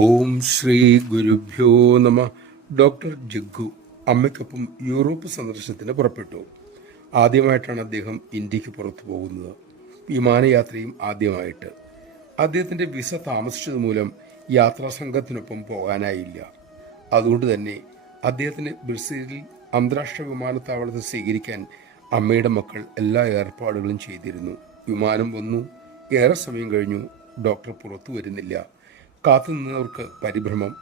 ഓം ശ്രീ ഗുരുഭ്യോ നമ. Doctor Jaggu അമ്മയ്ക്കൊപ്പം Europe സന്ദർശനത്തിന് പുറപ്പെട്ടു. ആദ്യമായിട്ടാണ് അദ്ദേഹം ഇന്ത്യക്ക് പുറത്തു പോകുന്നത്. വിമാനയാത്രയും ആദ്യമായിട്ട്. അദ്ദേഹത്തിൻ്റെ വിസ താമസിച്ചത് മൂലം യാത്രാ സംഘത്തിനൊപ്പം പോകാനായില്ല. അതുകൊണ്ട് തന്നെ അദ്ദേഹത്തിന് ബ്രസീലിൽ അന്താരാഷ്ട്ര വിമാനത്താവളത്തിൽ സ്വീകരിക്കാൻ അമ്മയുടെ മക്കൾ എല്ലാ ഏർപ്പാടുകളും ചെയ്തിരുന്നു. വിമാനം വന്നു. ഏറെ സമയം കഴിഞ്ഞു. ഡോക്ടർ പുറത്തു വരുന്നില്ല. കാത്തുനിന്നവർക്ക് പരിഭ്രമം.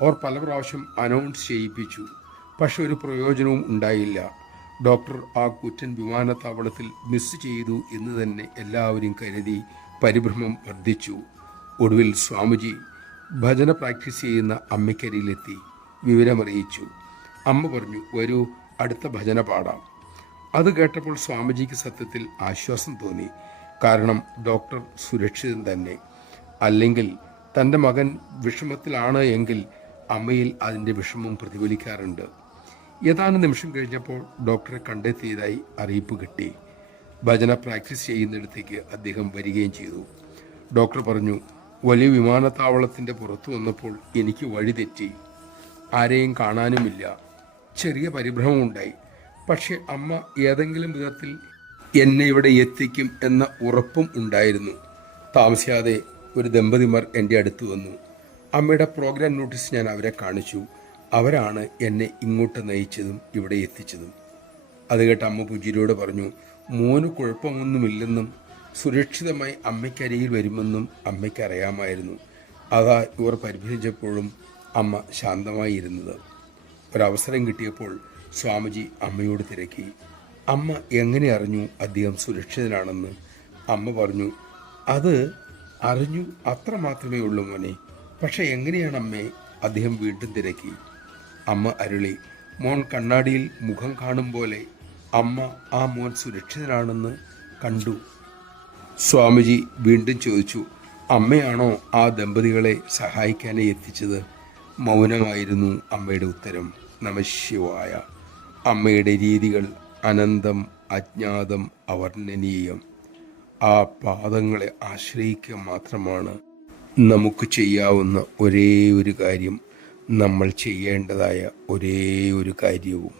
അവർ പല പ്രാവശ്യം അനൗൺസ് ചെയ്യിപ്പിച്ചു. പക്ഷെ ഒരു പ്രയോജനവും ഉണ്ടായില്ല. ഡോക്ടർ ആ കുറ്റൻ വിമാനത്താവളത്തിൽ മിസ് ചെയ്തു എന്ന് തന്നെ എല്ലാവരും കരുതി പരിഭ്രമം വർദ്ധിച്ചു. ഒടുവിൽ സ്വാമിജി ഭജന പ്രാക്ടീസ് ചെയ്യുന്ന അമ്മയ്ക്കരിയിലെത്തി വിവരമറിയിച്ചു. അമ്മ പറഞ്ഞു, വരൂ, അടുത്ത ഭജന പാടാം. അത് കേട്ടപ്പോൾ സ്വാമിജിക്ക് സത്യത്തിൽ ആശ്വാസം തോന്നി. കാരണം ഡോക്ടർ സുരക്ഷിതൻ തന്നെ. അല്ലെങ്കിൽ തൻ്റെ മകൻ വിഷമത്തിലാണ് എങ്കിൽ അമ്മയിൽ അതിൻ്റെ വിഷമം പ്രതിഫലിക്കാറുണ്ട്. ഏതാനും നിമിഷം കഴിഞ്ഞപ്പോൾ ഡോക്ടറെ കണ്ടെത്തിയതായി അറിയിപ്പ് കിട്ടി. ഭജന പ്രാക്ടീസ് ചെയ്യുന്നിടത്തേക്ക് അദ്ദേഹം വരികയും ചെയ്തു. ഡോക്ടർ പറഞ്ഞു, വലിയ വിമാനത്താവളത്തിൻ്റെ പുറത്തു വന്നപ്പോൾ എനിക്ക് വഴി തെറ്റി. ആരെയും കാണാനുമില്ല. ചെറിയ പരിഭ്രമമുണ്ടായി. പക്ഷേ അമ്മ ഏതെങ്കിലും വിധത്തിൽ എന്നെ ഇവിടെ എത്തിക്കും എന്ന ഉറപ്പും ഉണ്ടായിരുന്നു. താമസിയാതെ ഒരു ദമ്പതിമാർ എൻ്റെ അടുത്ത് വന്നു. അമ്മയുടെ പ്രോഗ്രാം നോട്ടീസ് ഞാൻ അവരെ കാണിച്ചു. അവരാണ് എന്നെ ഇങ്ങോട്ട് നയിച്ചതും ഇവിടെ എത്തിച്ചതും. അത് കേട്ട് അമ്മ പുഞ്ചിരിയോട് പറഞ്ഞു, മോന് കുഴപ്പമൊന്നുമില്ലെന്നും സുരക്ഷിതമായി അമ്മയ്ക്കരികിൽ വരുമെന്നും അമ്മയ്ക്ക് അറിയാമായിരുന്നു. അതാ ഇവർ പരിഭ്രമിച്ചപ്പോഴും അമ്മ ശാന്തമായി ഇരുന്നത്. ഒരവസരം കിട്ടിയപ്പോൾ സ്വാമിജി അമ്മയോട് തിരക്കി. അമ്മ എങ്ങനെ അറിഞ്ഞു അദ്ദേഹം സുരക്ഷിതനാണെന്ന്? അമ്മ പറഞ്ഞു, അത് അറിഞ്ഞു, അത്ര മാത്രമേ ഉള്ളൂ മോനെ. പക്ഷെ എങ്ങനെയാണ് അമ്മേ? അദ്ദേഹം വീണ്ടും തിരക്കി. അമ്മ അരുളി, മോൻ കണ്ണാടിയിൽ മുഖം കാണും പോലെ അമ്മ ആ മോൻ സുരക്ഷിതനാണെന്ന് കണ്ടു. സ്വാമിജി വീണ്ടും ചോദിച്ചു, അമ്മയാണോ ആ ദമ്പതികളെ സഹായിക്കാനായി എത്തിച്ചത്? മൗനമായിരുന്നു അമ്മയുടെ ഉത്തരം. നമഃശിവായ. അമ്മയുടെ രീതികൾ അനന്തം, അജ്ഞാതം, അവർണ്ണനീയം. ആ പാദങ്ങളെ ആശ്രയിക്കുക മാത്രമാണ് നമുക്ക് ചെയ്യാവുന്ന ഒരേ ഒരു കാര്യം, നമ്മൾ ചെയ്യേണ്ടതായ ഒരേ ഒരു കാര്യവും.